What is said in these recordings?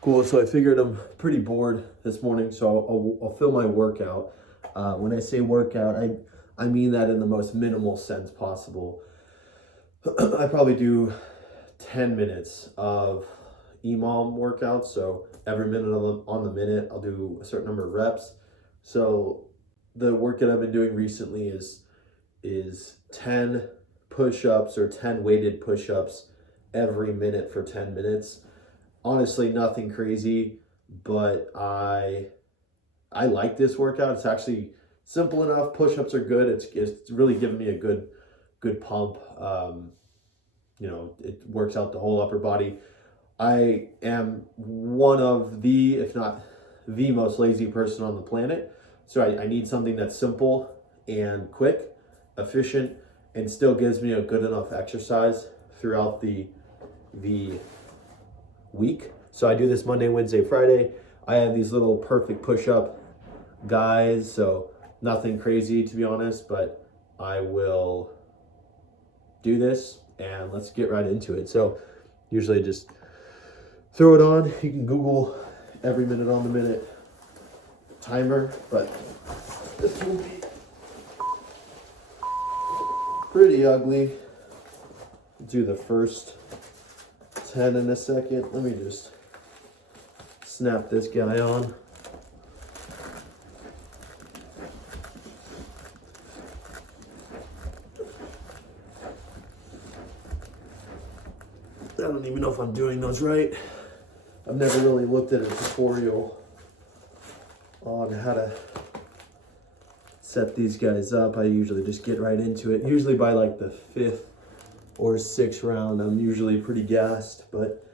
Cool, so I figured I'm pretty bored this morning, so I'll fill my workout. When I say workout, I mean that in the most minimal sense possible. I probably do 10 minutes of EMOM workouts, so every minute on the minute, I'll do a certain number of reps. So the work that I've been doing recently is 10 push-ups or 10 weighted push-ups every minute for 10 minutes. Honestly, nothing crazy, but I like this workout. It's actually simple enough. Push-ups are good. It's really giving me a good pump. It works out the whole upper body. I am one of the, if not the most lazy person on the planet. So I need something that's simple and quick, efficient, and still gives me a good enough exercise throughout the week. So I do this Monday, Wednesday, Friday. I have these little perfect push-up guys, so nothing crazy to be honest, but I will do this and let's get right into it. So usually just throw it on. You can Google every minute on the minute timer, but this will be pretty ugly. Do the first 10 in a second. Let me just snap this guy on. I don't even know if I'm doing those right. I've never really looked at a tutorial on how to set these guys up. I usually just get right into it. Usually by like the 5th or 6th round, I'm usually pretty gassed, but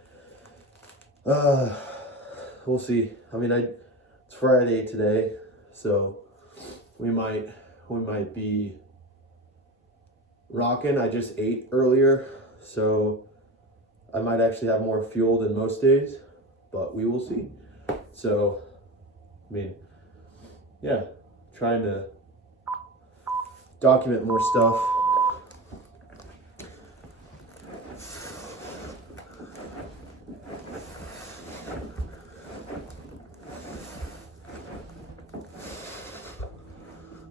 we'll see. I mean, it's Friday today, so we might be rocking. I just ate earlier, so I might actually have more fuel than most days, but we will see. So, I mean, yeah, trying to document more stuff.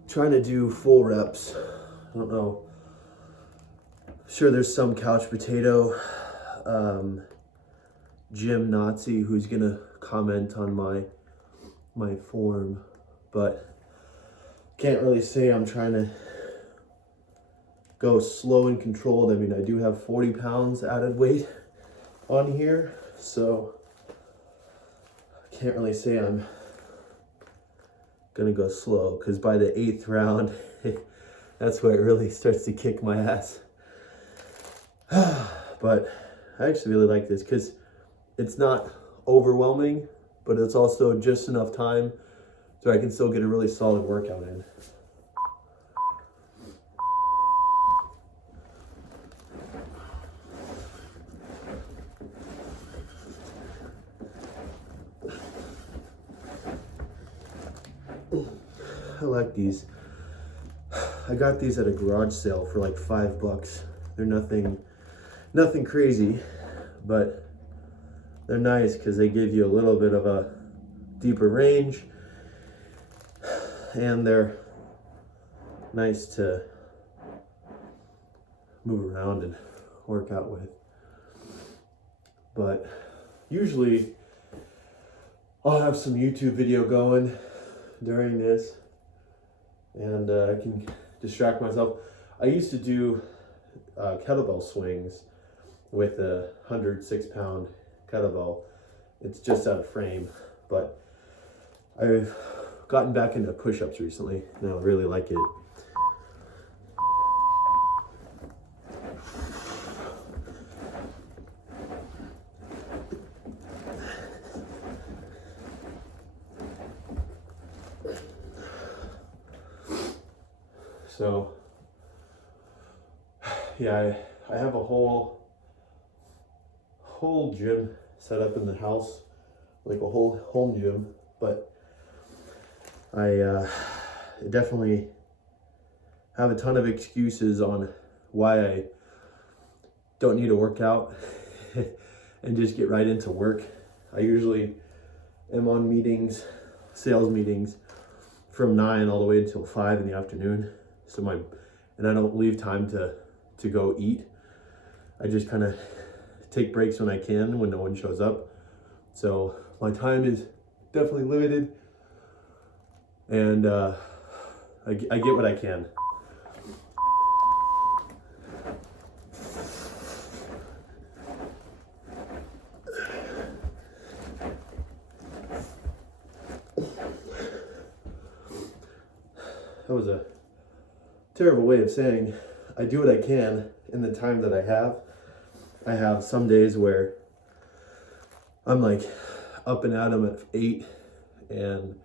Trying to do full reps. I don't know. Sure, there's some couch potato gym Nazi who's gonna comment on my form, but can't really say I'm trying to go slow and controlled. I mean, I do have 40 pounds added weight on here, so I can't really say I'm gonna go slow, because by the 8th round, that's where it really starts to kick my ass. But I actually really like this because it's not overwhelming, but it's also just enough time so I can still get a really solid workout in. I like these. I got these at a garage sale for like $5. They're nothing crazy, but they're nice because they give you a little bit of a deeper range, and they're nice to move around and work out with. But usually I'll have some YouTube video going during this, and I can distract myself. I used to do kettlebell swings with a 106-pound kettlebell. It's just out of frame, but I've gotten back into push-ups recently and I really like it. So yeah, I have a whole gym set up in the house, like a whole home gym, but I definitely have a ton of excuses on why I don't need to work out and just get right into work. I usually am on meetings, sales meetings, from 9 all the way until 5 in the afternoon. And I don't leave time to go eat. I just kind of take breaks when I can, when no one shows up. So my time is definitely limited, and I get what I can. That was a terrible way of saying I do what I can in the time that I have. I have some days where I'm like up and at 'em at 8 and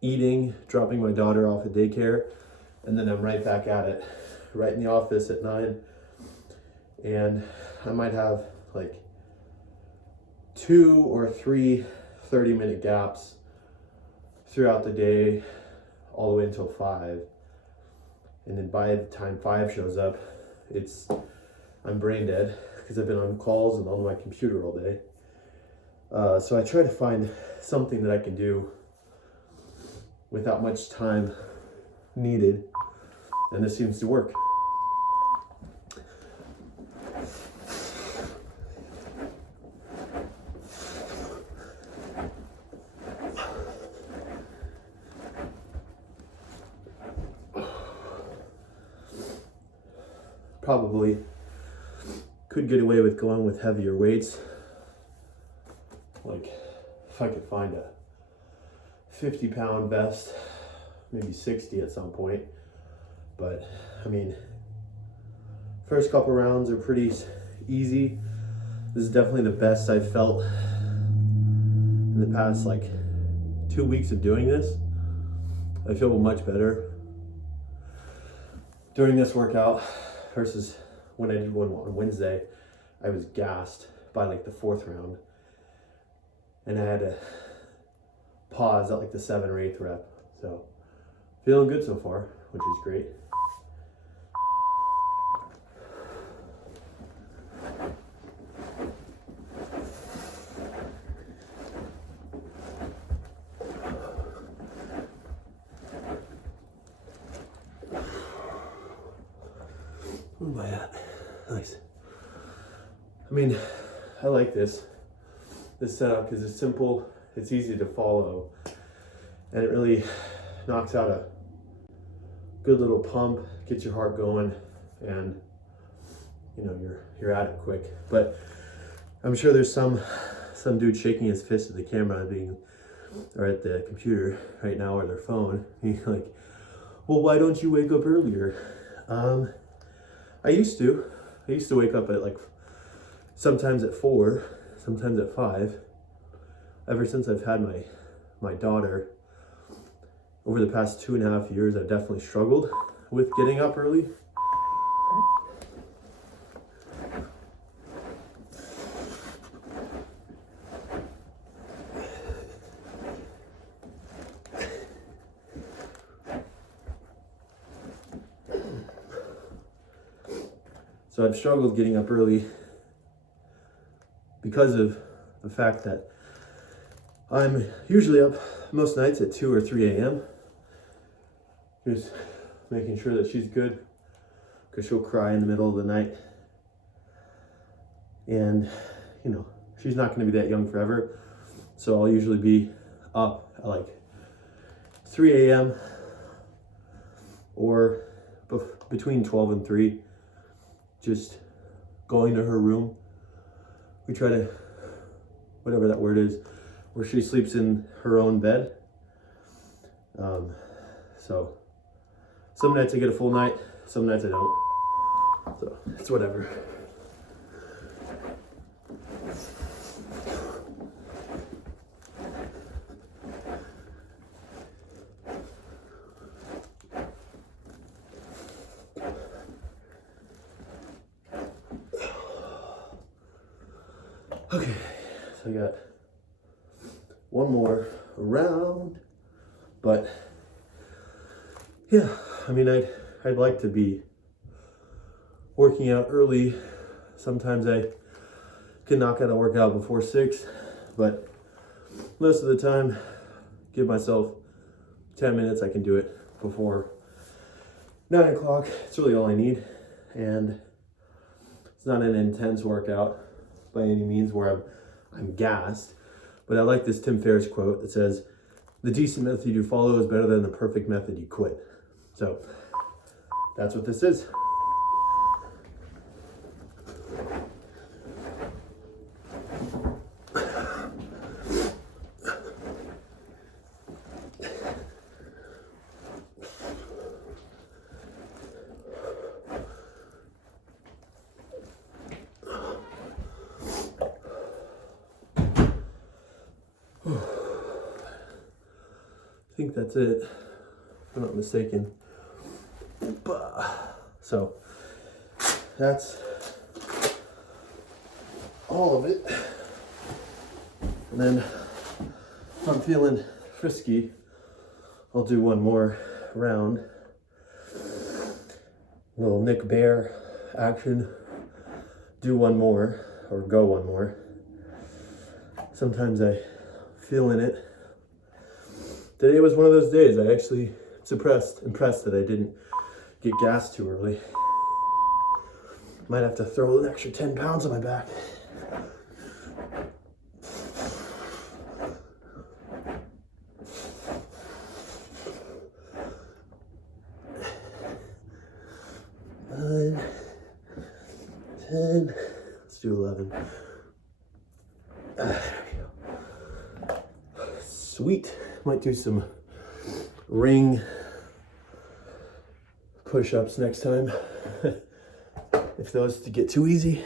eating, dropping my daughter off at daycare, and then I'm right back at it, right in the office at 9. And I might have like 2 or 3 30-minute gaps throughout the day, all the way until 5. And then by the time 5 shows up, I'm brain dead because I've been on calls and on my computer all day. So I try to find something that I can do without much time needed, and this seems to work. Probably could get away with going with heavier weights. Like if I could find a 50-pound vest, maybe 60 at some point. But I mean, first couple rounds are pretty easy. This is definitely the best I've felt in the past like 2 weeks of doing this. I feel much better during this workout versus when I did one on Wednesday. I was gassed by like the 4th round, and I had to pause at like the 7th or 8th rep. So feeling good so far, which is great. Where am I at? Nice. I mean, I like this setup because it's simple, it's easy to follow, and it really knocks out a good little pump, gets your heart going, and you know you're at it quick. But I'm sure there's some dude shaking his fist at the camera or at the computer right now, or their phone. He's like, well, why don't you wake up earlier? I used to wake up at like sometimes at 4, sometimes at 5. Ever since I've had my daughter, over the past 2.5 years, I've definitely struggled with getting up early. So I've struggled getting up early because of the fact that I'm usually up most nights at 2 or 3 a.m. Just making sure that she's good, because she'll cry in the middle of the night. And, you know, she's not going to be that young forever. So I'll usually be up at like 3 a.m. or between 12 and 3, just going to her room. We try to, whatever that word is, where she sleeps in her own bed. So some nights I get a full night, some nights I don't. So it's whatever. Okay, so I got one more round, but yeah, I mean, I'd like to be working out early. Sometimes I can knock out a workout before 6, but most of the time, give myself 10 minutes. I can do it before 9 o'clock. It's really all I need. And it's not an intense workout by any means where I'm gassed. But I like this Tim Ferriss quote that says, "The decent method you follow is better than the perfect method you quit." So that's what this is. I think that's it, if I'm not mistaken. So that's all of it. And then if I'm feeling frisky, I'll do one more round. Little Nick Bear action. Do one more, or go one more. Sometimes I feel in it. Today was one of those days. I actually impressed that I didn't get gassed too early. Might have to throw an extra 10 pounds on my back. Nine, 10, let's do 11. Sweet. Might do some ring push-ups next time if those get too easy.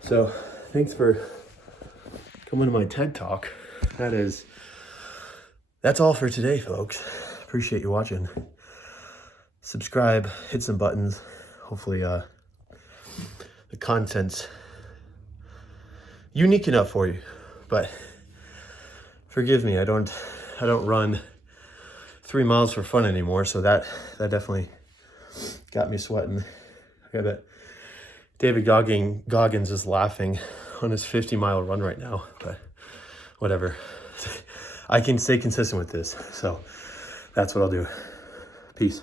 So thanks for coming to my TED Talk. That's all for today, folks. Appreciate you watching. Subscribe, hit some buttons. Hopefully the content's unique enough for you, but forgive me, I don't run 3 miles for fun anymore, so that definitely got me sweating. I bet David Goggins is laughing on his 50-mile run right now, but whatever. I can stay consistent with this, so that's what I'll do. Peace.